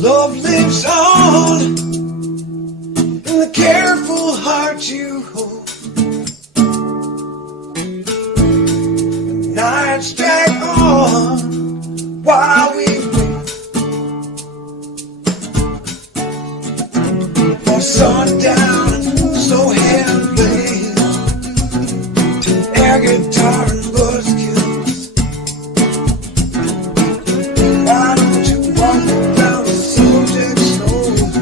Love lives on in the careful heart you hold. The nights drag on while we wait for sundown and slow hand play, air guitar and buzzkills. Why don't you walk down the subject's nose?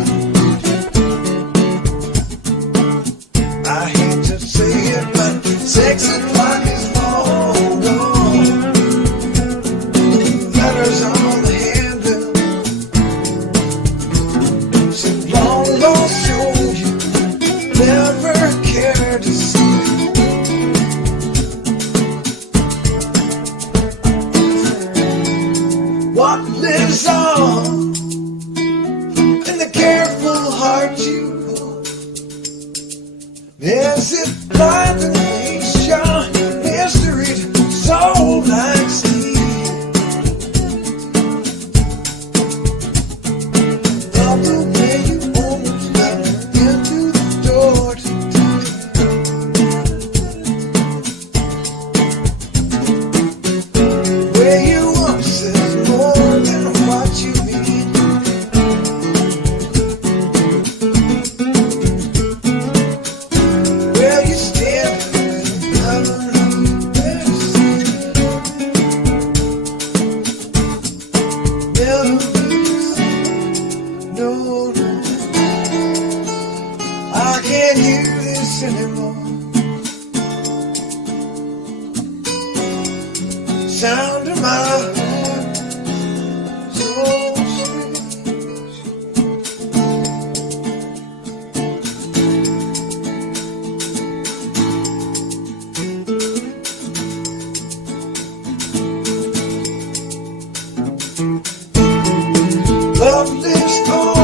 I hate to say it, but 6 o'clock is long gone. Letters on the handbill, so long gone show you never cared to see. What lives on in the careful heart you hold? Is it blind to nation, history to soul like steel? Love the way you almost let me into the door today. Where you up says more than what you mean. Where you stand, never know where to see. Never see. No, no, I can't hear this anymore. Sound of my heart, so sweet. Love lives on